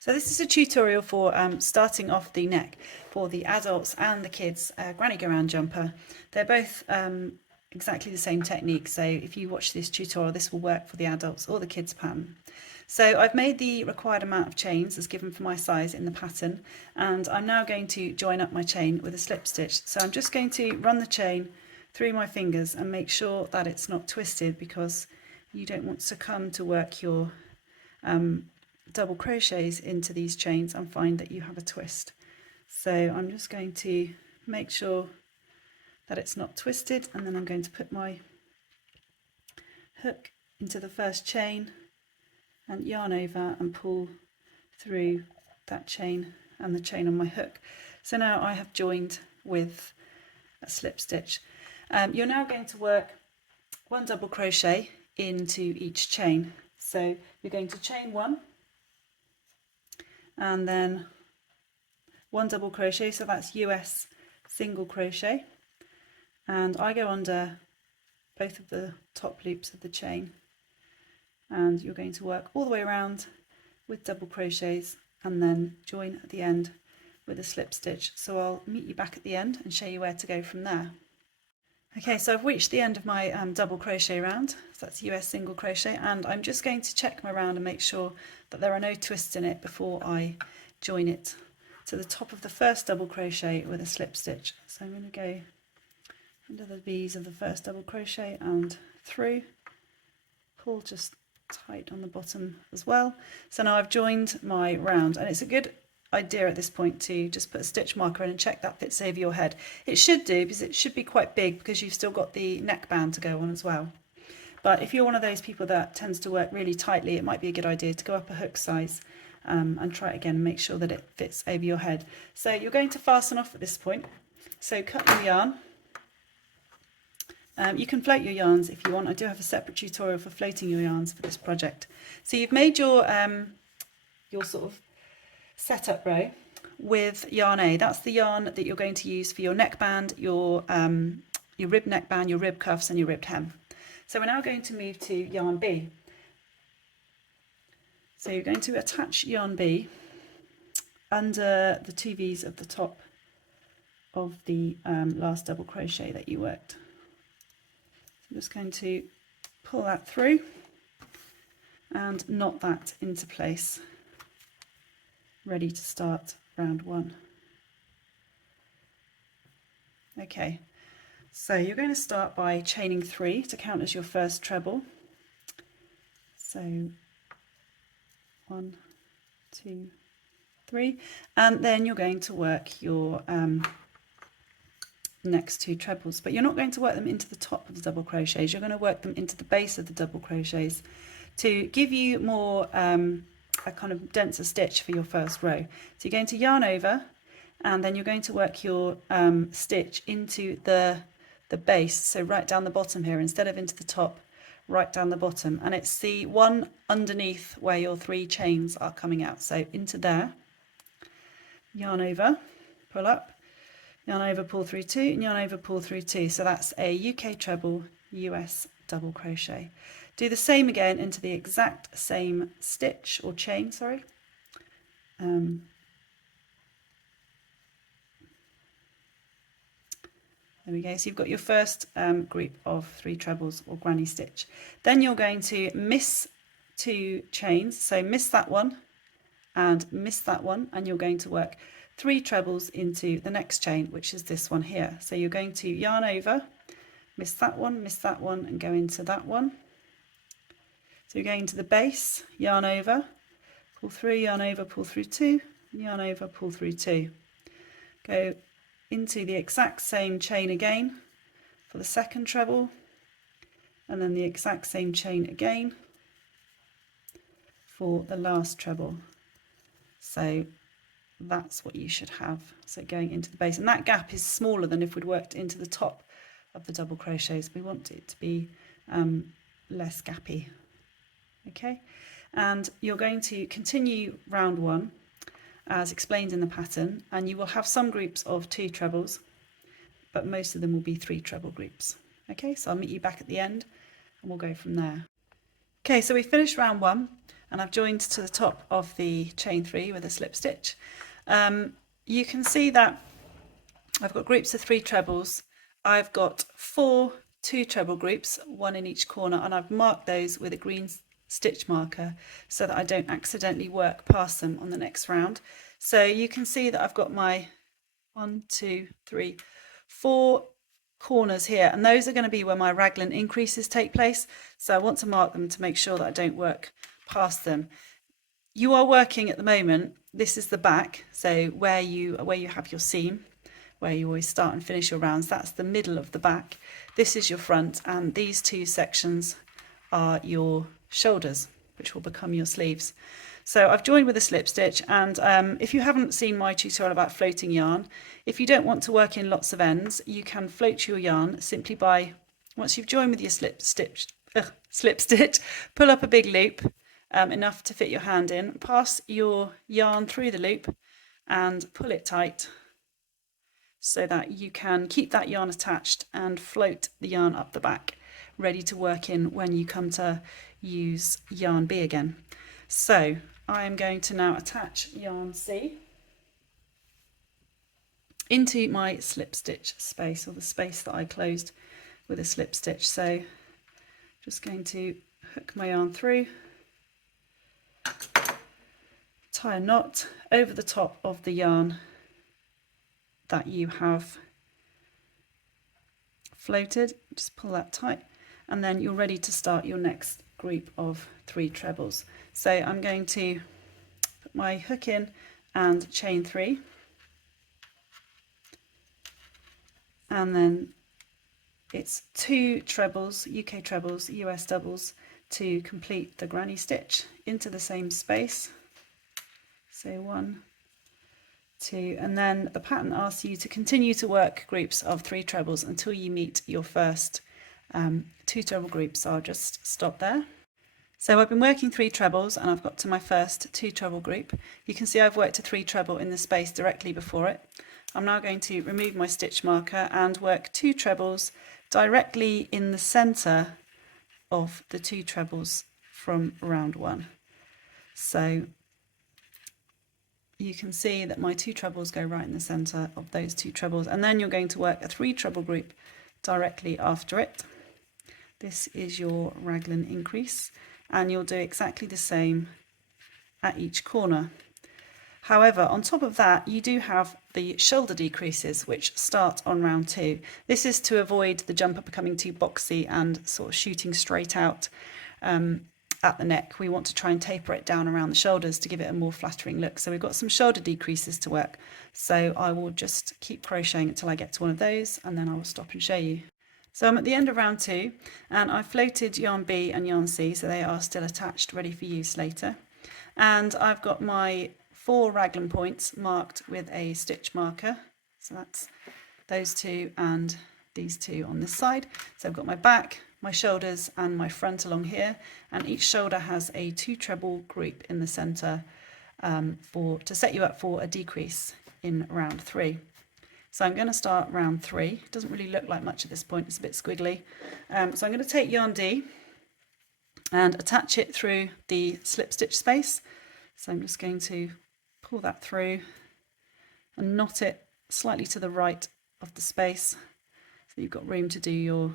So this is a tutorial for starting off the neck for the adults and the kids granny go round jumper. They're both exactly the same technique, so if you watch this tutorial this will work for the adults or the kids pattern. So I've made the required amount of chains as given for my size in the pattern, and I'm now going to join up my chain with a slip stitch. So I'm just going to run the chain through my fingers and make sure that it's not twisted, because you don't want to come to work your double crochets into these chains and find that you have a twist. So I'm just going to make sure that it's not twisted, and then I'm going to put my hook into the first chain and yarn over and pull through that chain and the chain on my hook. So now I have joined with a slip stitch. You're now going to work one double crochet into each chain. So you're going to chain one and then one double crochet, so that's US single crochet, and I go under both of the top loops of the chain, and you're going to work all the way around with double crochets and then join at the end with a slip stitch. So I'll meet you back at the end and show you where to go from there. Okay, so I've reached the end of my double crochet round, so that's US single crochet, and I'm just going to check my round and make sure that there are no twists in it before I join it to the top of the first double crochet with a slip stitch. So I'm going to go under the V's of the first double crochet and through, pull just tight on the bottom as well. So now I've joined my round, and it's a good idea at this point to just put a stitch marker in and check that fits over your head. It should do, because it should be quite big, because you've still got the neckband to go on as well. But if you're one of those people that tends to work really tightly, it might be a good idea to go up a hook size and try it again and make sure that it fits over your head. So you're going to fasten off at this point. So cut your yarn. You can float your yarns if you want. I do have a separate tutorial for floating your yarns for this project. So you've made your sort of setup row with yarn A. That's the yarn that you're going to use for your neckband, your rib neckband, your rib cuffs and your ribbed hem. So we're now going to move to yarn B. So you're going to attach yarn B under the two V's at the top of the last double crochet that you worked. I'm just going to pull that through and knot that into place, ready to start round one. Okay, so you're going to start by chaining 3 to count as your first treble. So 1, 2, 3, and then you're going to work your next 2 trebles, but you're not going to work them into the top of the double crochets. You're going to work them into the base of the double crochets to give you more a kind of denser stitch for your first row. So you're going to yarn over, and then you're going to work your stitch into the base, so right down the bottom here instead of into the top, right down the bottom, and it's the one underneath where your 3 chains are coming out. So into there, yarn over, pull up, yarn over, pull through 2, and yarn over, pull through 2. So that's a UK treble, US double crochet. Do the same again into the exact same stitch or chain, sorry. There we go. So you've got your first group of 3 trebles or granny stitch. Then you're going to miss 2 chains. So miss that one and miss that one, and you're going to work 3 trebles into the next chain, which is this one here. So you're going to yarn over, miss that one, and go into that one. So you're going to the base, yarn over, pull through, yarn over, pull through 2, yarn over, pull through 2. Go into the exact same chain again for the second treble, and then the exact same chain again for the last treble. So that's what you should have. So going into the base, and that gap is smaller than if we'd worked into the top of the double crochets. We want it to be less gappy. Okay, and you're going to continue round 1 as explained in the pattern, and you will have some groups of 2 trebles, but most of them will be 3 treble groups. Okay, so I'll meet you back at the end and we'll go from there. Okay, so we finished round 1. and I've joined to the top of the chain 3 with a slip stitch. You can see that I've got groups of 3 trebles. I've got 4 2 treble groups, 1 in each corner, and I've marked those with a green stitch marker so that I don't accidentally work past them on the next round. So you can see that I've got my 1, 2, 3, 4 corners here, and those are going to be where my raglan increases take place. So I want to mark them to make sure that I don't work past them. You are working at the moment, this is the back, so where you have your seam, where you always start and finish your rounds, that's the middle of the back. This is your front, and these 2 sections are your shoulders, which will become your sleeves. So I've joined with a slip stitch, and if you haven't seen my tutorial about floating yarn, if you don't want to work in lots of ends, you can float your yarn simply by, once you've joined with your slip stitch, pull up a big loop, enough to fit your hand in, pass your yarn through the loop and pull it tight so that you can keep that yarn attached and float the yarn up the back, ready to work in when you come to use yarn B again. So I am going to now attach yarn C into my slip stitch space, or the space that I closed with a slip stitch. So just going to hook my yarn through, tie a knot over the top of the yarn that you have floated, just pull that tight, and then you're ready to start your next group of 3 trebles. So I'm going to put my hook in and chain 3, and then it's 2 trebles, UK trebles, US doubles, to complete the granny stitch into the same space. So 1, 2, and then the pattern asks you to continue to work groups of 3 trebles until you meet your first 2 treble groups. So I'll just stop there. So I've been working 3 trebles and I've got to my first 2 treble group. You can see I've worked a 3 treble in the space directly before it. I'm now going to remove my stitch marker and work 2 trebles directly in the centre of the 2 trebles from round 1. So you can see that my 2 trebles go right in the centre of those 2 trebles, and then you're going to work a 3 treble group directly after it. This is your raglan increase, and you'll do exactly the same at each corner. However, on top of that, you do have the shoulder decreases, which start on round 2. This is to avoid the jumper becoming too boxy and sort of shooting straight out at the neck. We want to try and taper it down around the shoulders to give it a more flattering look. So we've got some shoulder decreases to work. So I will just keep crocheting until I get to one of those, and then I will stop and show you. So I'm at the end of round 2, and I've floated yarn B and yarn C, so they are still attached, ready for use later. And I've got my 4 raglan points marked with a stitch marker. So that's those 2 and these 2 on this side. So I've got my back, my shoulders and my front along here, and each shoulder has a 2 treble group in the centre to set you up for a decrease in round 3. So I'm going to start round 3. It doesn't really look like much at this point, it's a bit squiggly. So I'm going to take yarn D and attach it through the slip stitch space. So I'm just going to pull that through and knot it slightly to the right of the space, so you've got room to do your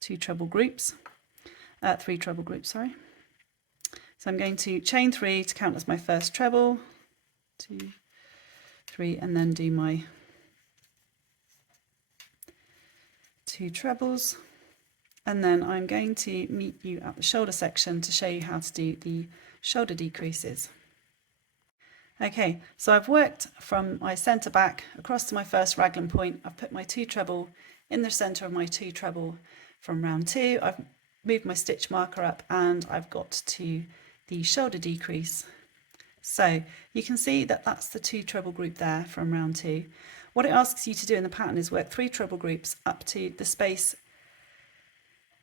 2 treble groups, 3 treble groups, sorry. So I'm going to chain 3 to count as my first treble, 2, 3, and then do my 2 trebles, and then I'm going to meet you at the shoulder section to show you how to do the shoulder decreases. Okay, so I've worked from my centre back across to my first raglan point. I've put my 2 treble in the centre of my 2 treble from round 2. I've moved my stitch marker up and I've got to the shoulder decrease. So you can see that that's the 2 treble group there from round 2. What it asks you to do in the pattern is work 3 treble groups up to the space,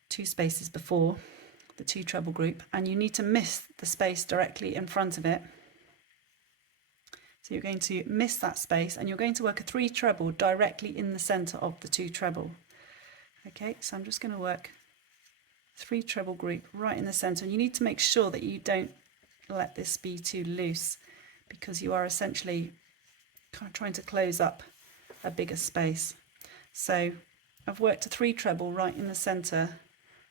2 spaces before the 2 treble group, and you need to miss the space directly in front of it. So you're going to miss that space and you're going to work a 3 treble directly in the centre of the 2 treble. Okay, so I'm just going to work 3 treble group right in the centre, and you need to make sure that you don't let this be too loose, because you are essentially kind of trying to close up a bigger space. So I've worked a 3 treble right in the centre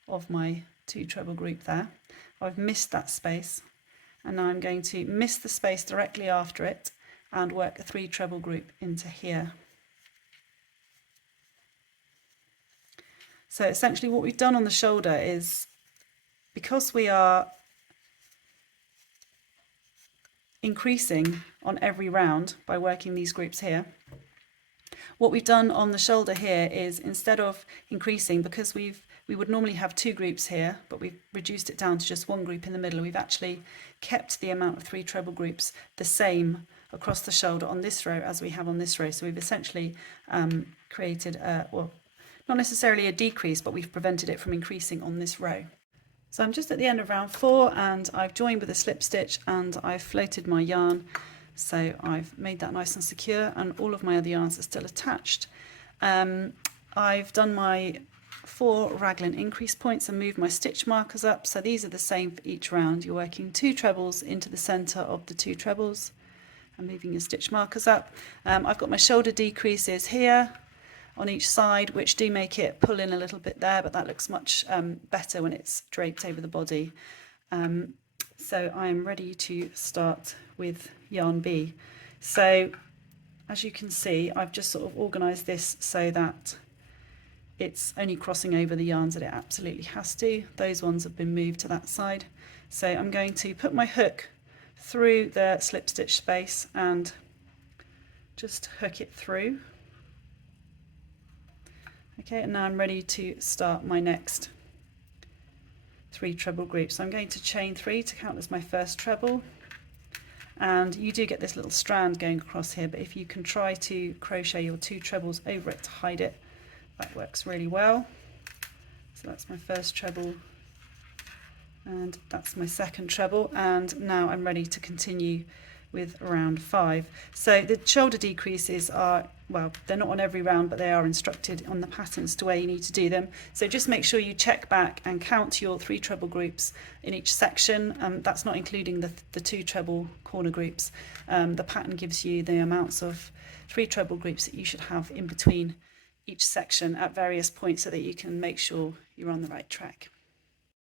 of my 2 treble group there. I've missed that space, and now I'm going to miss the space directly after it and work a 3 treble group into here. So essentially what we've done on the shoulder is, because we are increasing on every round by working these groups here, what we've done on the shoulder here is, instead of increasing, because we would normally have 2 groups here, but we've reduced it down to just 1 group in the middle, we've actually kept the amount of 3 treble groups the same across the shoulder on this row as we have on this row. So we've essentially created a, well, not necessarily a decrease, but we've prevented it from increasing on this row. So I'm just at the end of round 4, and I've joined with a slip stitch, and I've floated my yarn. So I've made that nice and secure, and all of my other yarns are still attached. I've done my 4 raglan increase points and moved my stitch markers up. So these are the same for each round. You're working 2 trebles into the centre of the 2 trebles and moving your stitch markers up. I've got my shoulder decreases here on each side, which do make it pull in a little bit there, but that looks much better when it's draped over the body. So I'm ready to start with yarn B. So as you can see, I've just sort of organised this so that it's only crossing over the yarns that it absolutely has to. Those ones have been moved to that side. So I'm going to put my hook through the slip stitch space and just hook it through. Okay, and now I'm ready to start my next 3 treble groups. So I'm going to chain 3 to count as my first treble, and you do get this little strand going across here, but if you can try to crochet your 2 trebles over it to hide it, that works really well. So that's my first treble, and that's my second treble, and now I'm ready to continue with round 5. So the shoulder decreases are, well, they're not on every round, but they are instructed on the patterns to where you need to do them. So just make sure you check back and count your 3 treble groups in each section. That's not including the 2 treble corner groups. The pattern gives you the amounts of 3 treble groups that you should have in between each section at various points, so that you can make sure you're on the right track.